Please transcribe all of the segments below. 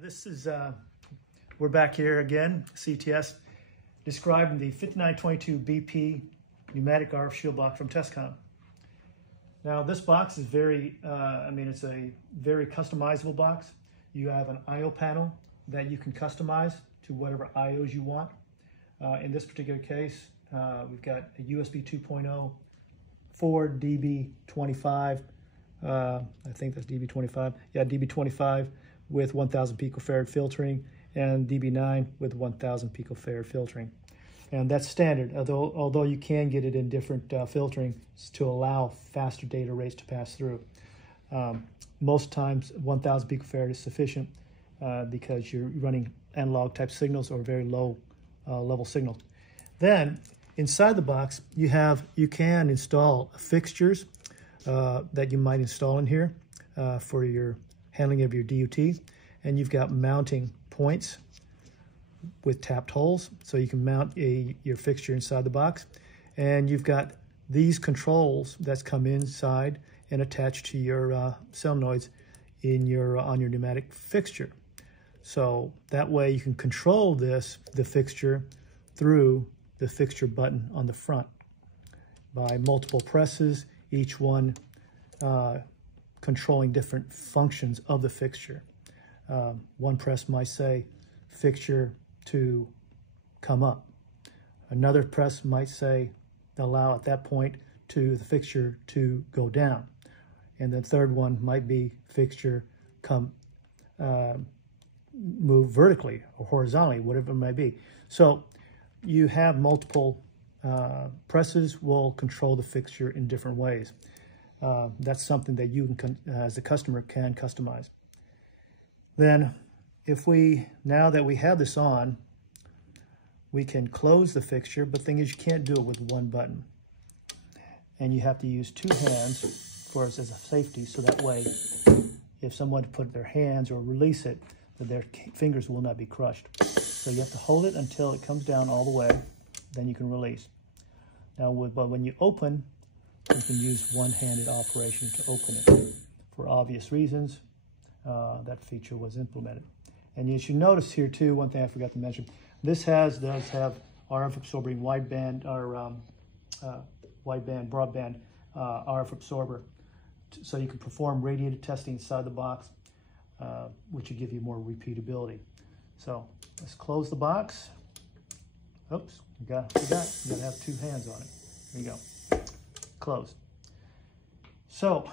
This is, we're back here again, CTS, describing the 5922BP pneumatic RF shield box from Testcom. Now this box is very, it's a very customizable box. You have an I/O panel that you can customize to whatever I/Os you want. In this particular case, we've got a USB 2.0, 4 DB25, I think that's DB25, yeah, DB25 with 1000 picofarad filtering, and DB9 with 1000 picofarad filtering. And that's standard, although you can get it in different filtering to allow faster data rates to pass through. Most times 1000 picofarad is sufficient because you're running analog type signals or very low level signals. Then inside the box you can install fixtures that you might install in here for your handling of your DUT, and you've got mounting points with tapped holes, so you can mount your fixture inside the box. And you've got these controls that's come inside and attached to your solenoids on your pneumatic fixture. So that way you can control the fixture through the fixture button on the front by multiple presses, each one controlling different functions of the fixture. One press might say fixture to come up. Another press might say allow at that point to the fixture to go down. And the third one might be fixture move vertically or horizontally, whatever it might be. So you have multiple presses will control the fixture in different ways. That's something that you can, as a customer, can customize. Then now that we have this on, we can close the fixture, but the thing is you can't do it with one button. And you have to use two hands for us as a safety, so that way if someone put their hands or release it, that their fingers will not be crushed. So you have to hold it until it comes down all the way, then you can release. Now but when you open, you can use one-handed operation to open it. For obvious reasons, that feature was implemented. And you should notice here too, one thing I forgot to mention, this does have RF absorbing wideband or broadband RF absorber, so you can perform radiator testing inside the box, which will give you more repeatability. So let's close the box. Oops, you gotta have two hands on it. There you go. Closed. So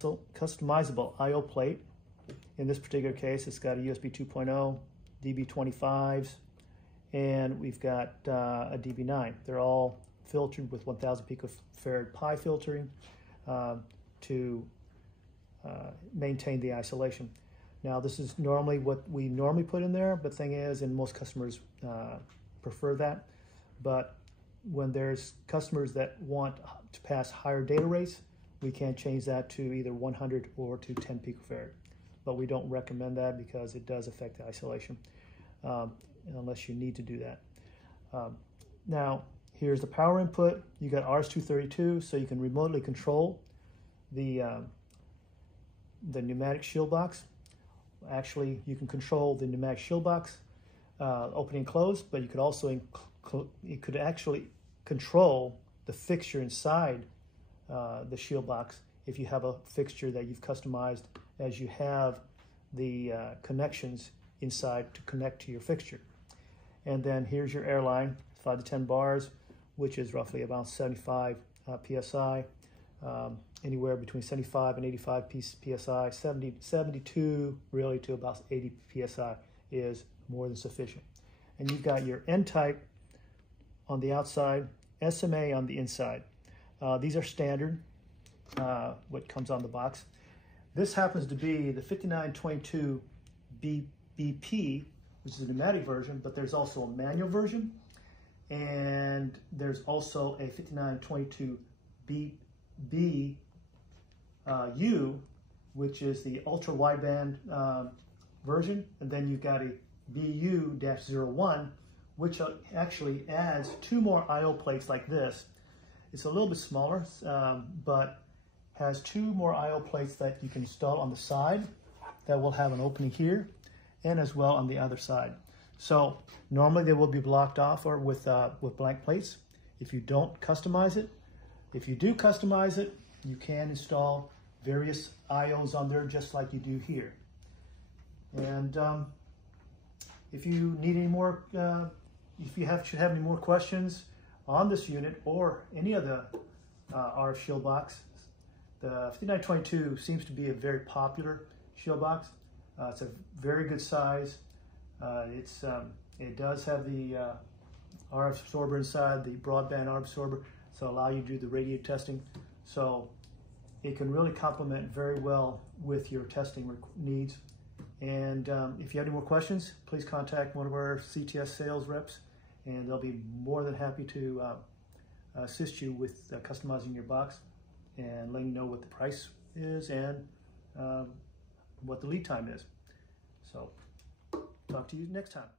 customizable I/O plate. In this particular case, it's got a USB 2.0, DB25s, and we've got a DB9. They're all filtered with 1000 picofarad pi filtering to maintain the isolation. Now, this is normally what we normally put in there, but the thing is, and most customers prefer that, but when there's customers that want to pass higher data rates, we can change that to either 100 or to 10 picofarad. But we don't recommend that because it does affect the isolation, unless you need to do that. Now, here's the power input. You got RS-232, so you can remotely control the pneumatic shield box. Actually, you can control the pneumatic shield box opening and close, but you could also actually control the fixture inside the shield box if you have a fixture that you've customized as you have the connections inside to connect to your fixture. And then here's your air line, 5 to 10 bars, which is roughly about 75 PSI, anywhere between 75 and 85 PSI, 72 really to about 80 PSI is more than sufficient. And you've got your N-type on the outside, SMA on the inside. These are standard, what comes on the box. This happens to be the 5922BP, which is a pneumatic version, but there's also a manual version, and there's also a 5922BU, which is the ultra wideband version, and then you've got a BU-01, which actually adds 2 more I/O plates like this. It's a little bit smaller, but has 2 more I/O plates that you can install on the side that will have an opening here and as well on the other side. So normally they will be blocked off or with blank plates. If you don't customize it, if you do customize it, you can install various IOs on there just like you do here. And if you need any more, if you should have any more questions on this unit or any of the RF shield box, the 5922 seems to be a very popular shield box. It's a very good size. It does have the RF absorber inside, the broadband RF absorber, so allow you to do the radio testing. So it can really complement very well with your testing needs. And if you have any more questions, please contact one of our CTS sales reps, and they'll be more than happy to assist you with customizing your box and letting you know what the price is and what the lead time is. So talk to you next time.